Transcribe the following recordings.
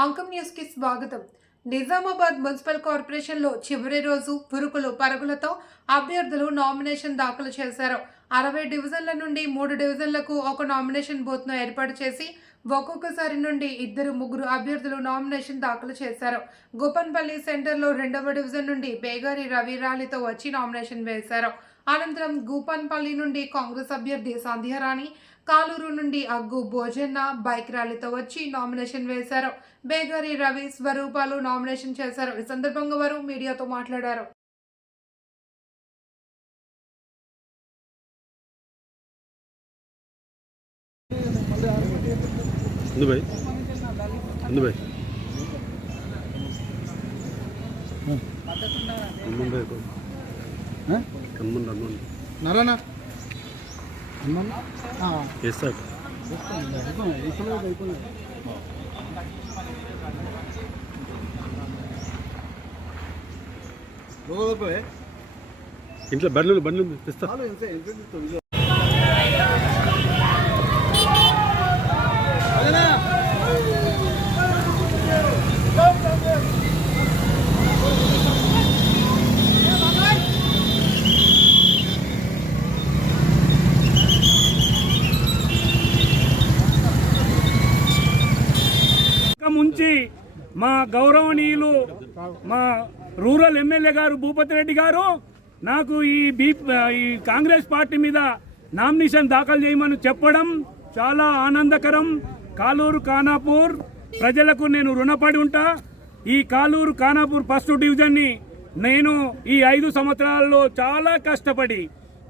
అంకం న్యూస్కి స్వాగతం. నిజామాబాద్ మున్సిపల్ కార్పొరేషన్లో చివరి రోజు పురుకులు పరుగులతో అభ్యర్థులు నామినేషన్ దాఖలు చేశారు. అరవై డివిజన్ల నుండి మూడు డివిజన్లకు ఒక నామినేషన్ బూత్ను ఏర్పాటు చేసి ఒక్కొక్కసారి నుండి ఇద్దరు ముగ్గురు అభ్యర్థులు నామినేషన్ దాఖలు చేశారు. గోపన్పల్లి సెంటర్లో రెండవ డివిజన్ నుండి బేగారి రవి ర్యాలీతో వచ్చి నామినేషన్ వేశారు. అనంతరం గూపన్పల్లి నుండి కాంగ్రెస్ అభ్యర్థి సంధ్యారాణి కాలూరు నుండి అగ్గు భోజన్న బైక్ ర్యాలీతో వచ్చి నామినేషన్ వేశారు. బేగారి రవి స్వరూపాలు నామినేషన్ చేశారు. ఈ సందర్భంగా వారు మీడియాతో మాట్లాడారు. ఉంది? నరనా? ఇంట్లో బండ్లు బండ్లు తెస్తా. నుంచి మా గౌరవనీయులు మా రూరల్ ఎమ్మెల్యే గారు భూపతి రెడ్డి గారు నాకు ఈ బీ ఈ కాంగ్రెస్ పార్టీ మీద నామినేషన్ దాఖలు చేయమని చెప్పడం చాలా ఆనందకరం. కాలూరు ఖానాపూర్ ప్రజలకు నేను రుణపడి ఉంటా. ఈ కాలూరు ఖానాపూర్ ఫస్ట్ డివిజన్ని నేను ఈ ఐదు సంవత్సరాల్లో చాలా కష్టపడి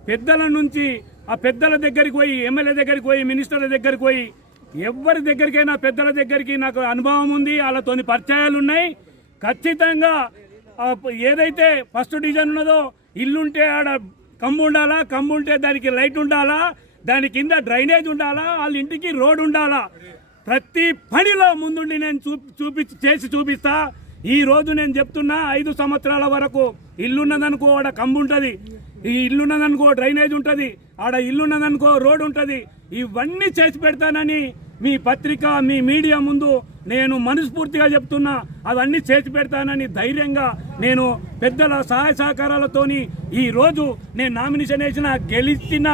పెద్దల నుంచి ఆ పెద్దల దగ్గరికి పోయి ఎమ్మెల్యే దగ్గరికి పోయి మినిస్టర్ల దగ్గరికి పోయి ఎవరి దగ్గరికైనా పెద్దల దగ్గరికి నాకు అనుభవం ఉంది వాళ్ళతోని పరిచయాలు ఉన్నాయి ఖచ్చితంగా ఏదైతే ఫస్ట్ డివిజన్ ఉన్నదో ఇల్లుంటే ఆడ కమ్ము ఉండాలా కమ్ము ఉంటే దానికి లైట్ ఉండాలా దాని కింద డ్రైనేజ్ ఉండాలా వాళ్ళ ఇంటికి రోడ్ ఉండాలా. ప్రతి పనిలో ముందుండి నేను చూ చూపి చేసి చూపిస్తా. ఈ రోజు నేను చెప్తున్నా ఐదు సంవత్సరాల వరకు ఇల్లున్నదనుకో ఆడ కంబు ఉంటుంది ఈ ఇల్లున్నదనుకో డ్రైనేజ్ ఉంటుంది ఆడ ఇల్లున్నదనుకో రోడ్ ఉంటుంది. ఇవన్నీ చేసి పెడతానని మీ పత్రిక మీ మీడియా ముందు నేను మనస్ఫూర్తిగా చెప్తున్నా. అవన్నీ చేసి పెడతానని ధైర్యంగా నేను పెద్దల సహాయ సహకారాలతోని ఈ రోజు నేను నామినేషన్ వేసిన గెలిచిన